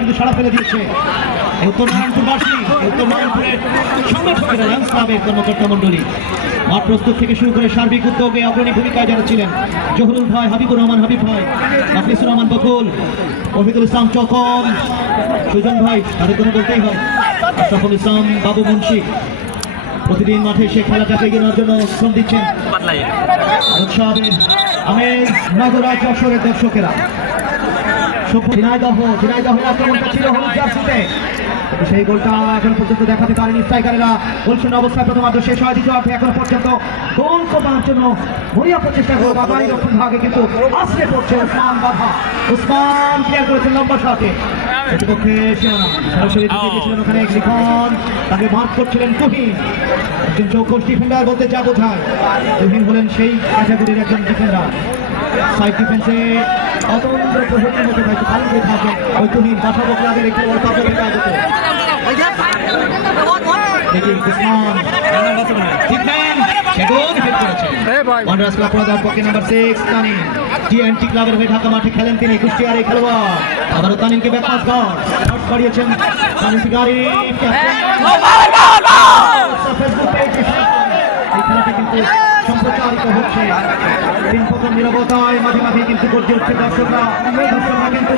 কিন্তু সাড়া ফেলে দিয়েছে উত্তর নারায়ণপুরবাসী, উত্তর নারায়ণপুরের সংগঠকেরা লায়ন্স ক্লাবের কর্মকর্তা মন্ডলী। মাঠ প্রস্তুত থেকে শুরু করে সার্বিক উদ্যোগে অগ্রণী ভূমিকায় যারা ছিলেন জহুরুল ভাই, হাবিবুর রহমান হাবিব ভাই, নাফিসুর রহমান বকুল, রফিকুল ইসলাম চকন, সুজন ভাই, তাদের কথা বলতেই হয়, আশরাফুল ইসলাম বাবু মুন্সি প্রতিদিন মাঠে সে খেলাটাকে এগিয়ে নেওয়ার জন্য শ্রম দিচ্ছেন। উৎসবের আমেজ নগরা যশোরের দর্শকেরা। ঝিনাইদহ আক্রমণটা ছিল হলুদ জার্সিতে, সেই গোলটা এখন পর্যন্ত দেখাতে পারেনি স্ট্রাইকারেরা। গোলশূন্য অবস্থায় প্রথমার্ধ শেষ হয়, দ্বিতীয় অর্ধে এখনো পর্যন্ত গোল করার জন্য মরিয়া প্রচেষ্টা করে বাঙালি দক্ষিণ ভাগে কিন্তু আশ্রে পড়ছে উসমান বাধা। উসমান ক্লিয়ার করেছেন লম্বা শটে, প্রতিপক্ষে সরাসরি ছিলেন ওখানে লিখন, তাকে মার্ক করছিলেন তুহিন, একজন চৌকস ডিফেন্ডার বলতে যা বোঝায়। তুহিন হলেন সেই ক্যাটাগরির একজন ডিফেন্ডার। সাইড ডিফেন্সে অতন্ত্র প্রহরীর মতো দায়িত্ব পালন করে থাকেন ওই তুহিন। বাসা বকলাদের একটি ওয়ার্ল্ড কাপে দেখা যেত। ক্লাবের হয়ে ঢাকা মাঠে খেলেন তিনি, কুষ্টিয়ার এই খেলোয়াড়। আবারও তানিমকে ব্যাকপাস বাড়িয়েছেন এই খেলাটা কিন্তু সম্প্রচারিত হচ্ছে। প্রথম নিরবতায় মাঝে মাঝে কিন্তু গর্জে উঠছে দর্শকরা কিন্তু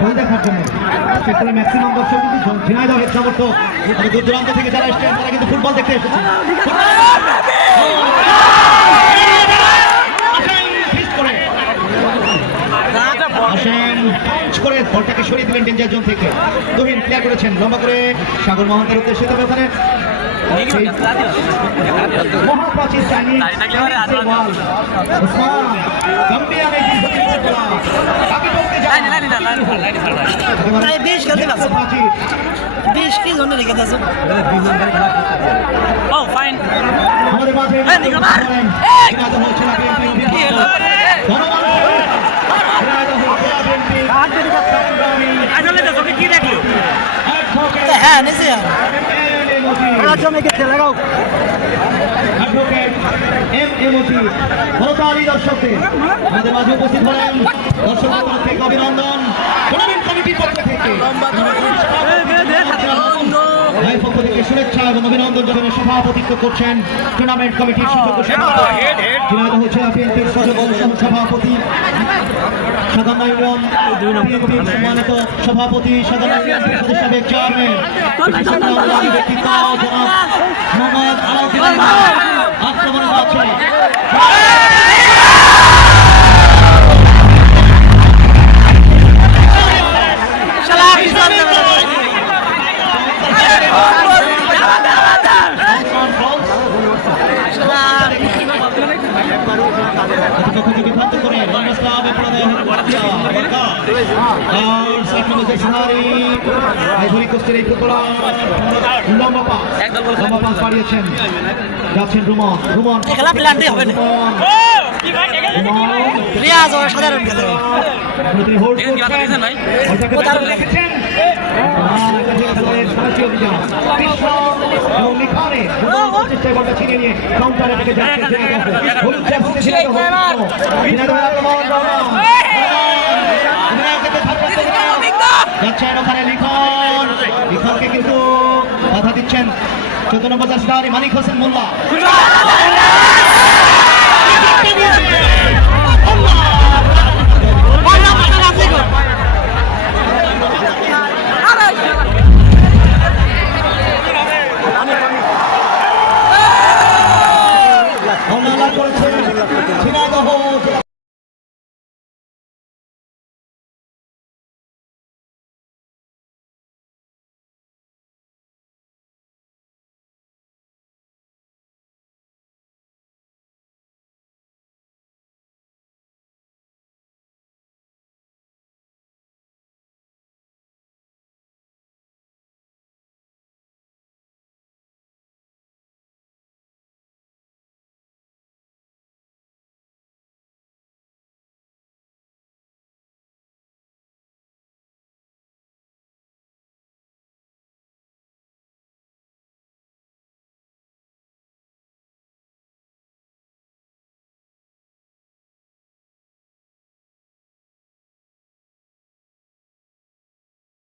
গোল দেখার জন্য। সেখানে ম্যাক্সিমাম দর্শক কিন্তু ঝিনাইদহের সমর্থক, দূর দূরান্ত থেকে যারা এসছেন তারা কিন্তু ফুটবল দেখতে এসেছে। করে বলটাকে সরিয়ে দিলেন ডেঞ্জার জোন থেকে। তুহিন ক্লিয়ার করেছেন লম্বা করে সাগর মোহাম্মদের উদ্দেশ্যে, তবে ওখানে মহাপ্রাচীন আমাদের মাঝে হ্যাঁ নিচে দর্শকদের আমাদের মাঝে উপস্থিত হলেন দর্শকদের তরফ থেকে অভিনন্দন, টুর্নামেন্ট কমিটির পক্ষ থেকে পক্ষ থেকে শুভেচ্ছা এবং অভিনন্দন জানানোর সভাপতিত্ব করছেন টুর্নামেন্ট কমিটির সুযোগ্য সভাপতি সাধারণ ইউনিয়ন বিএনপির সম্মানিত সভাপতি সাধারণ ইউনিয়ন সাবেক চেয়ারম্যান ব্যক্তিত্ব জনাব মোহাম্মদ আলাউদ্দিন আক্রমণে যাচ্ছে। যাচ্ছেন রুমন, সাধারণ যাচ্ছেন ওখানে লিখনকে কিন্তু বাধা দিচ্ছেন 14 নম্বর জার্সি মানিক হোসেন মোল্লা।